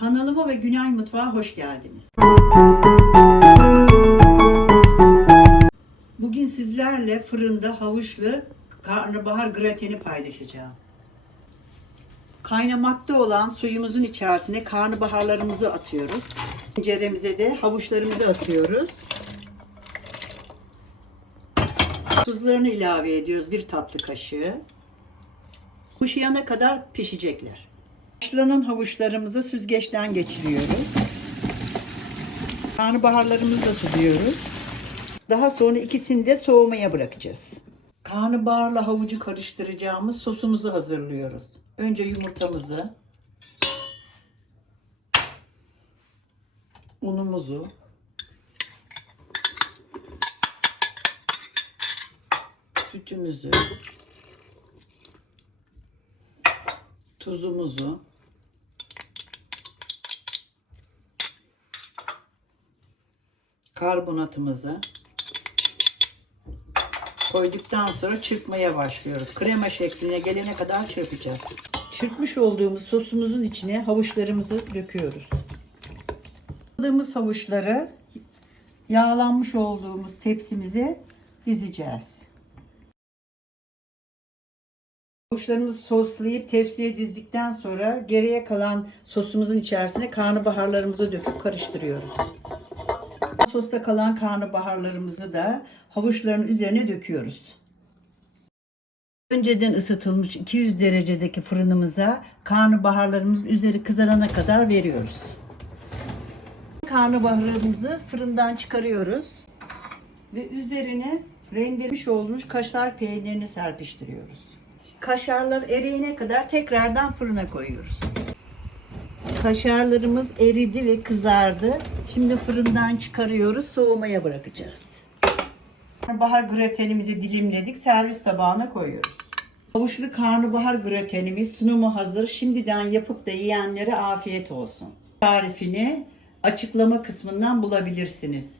Kanalıma ve Günay Mutfağa hoş geldiniz. Bugün sizlerle fırında havuçlu karnabahar grateni paylaşacağım. Kaynamakta olan suyumuzun içerisine karnabaharlarımızı atıyoruz. Tenceremize de havuçlarımızı atıyoruz. Tuzlarını ilave ediyoruz bir tatlı kaşığı. Kuşayana kadar pişecekler. Haşlanan havuçlarımızı süzgeçten geçiriyoruz. Karnabaharlarımızı da tutuyoruz. Daha sonra ikisini de soğumaya bırakacağız. Karnabaharla havucu karıştıracağımız sosumuzu hazırlıyoruz. Önce yumurtamızı, unumuzu, sütümüzü, tuzumuzu, karbonatımızı koyduktan sonra çırpmaya başlıyoruz. Krema şekline gelene kadar çırpacağız. Çırpmış olduğumuz sosumuzun içine havuçlarımızı döküyoruz. Aldığımız havuçları yağlanmış olduğumuz tepsimize dizeceğiz. Havuçlarımızı soslayıp tepsiye dizdikten sonra geriye kalan sosumuzun içerisine karnabaharlarımızı döküp karıştırıyoruz. Sosta kalan karnabaharlarımızı da havuçların üzerine döküyoruz. Önceden ısıtılmış 200 derecedeki fırınımıza karnabaharlarımızın üzeri kızarana kadar veriyoruz. Karnabaharımızı fırından çıkarıyoruz ve üzerine rendelemiş olmuş kaşar peynirini serpiştiriyoruz. Kaşarlar eriyene kadar tekrardan fırına koyuyoruz. Kaşarlarımız eridi ve kızardı. Şimdi fırından çıkarıyoruz, soğumaya bırakacağız. Karnabahar gratenimizi dilimledik, servis tabağına koyuyoruz. Havuçlu karnabahar gratenimiz sunumu hazır. Şimdiden yapıp da yiyenlere afiyet olsun. Tarifini açıklama kısmından bulabilirsiniz.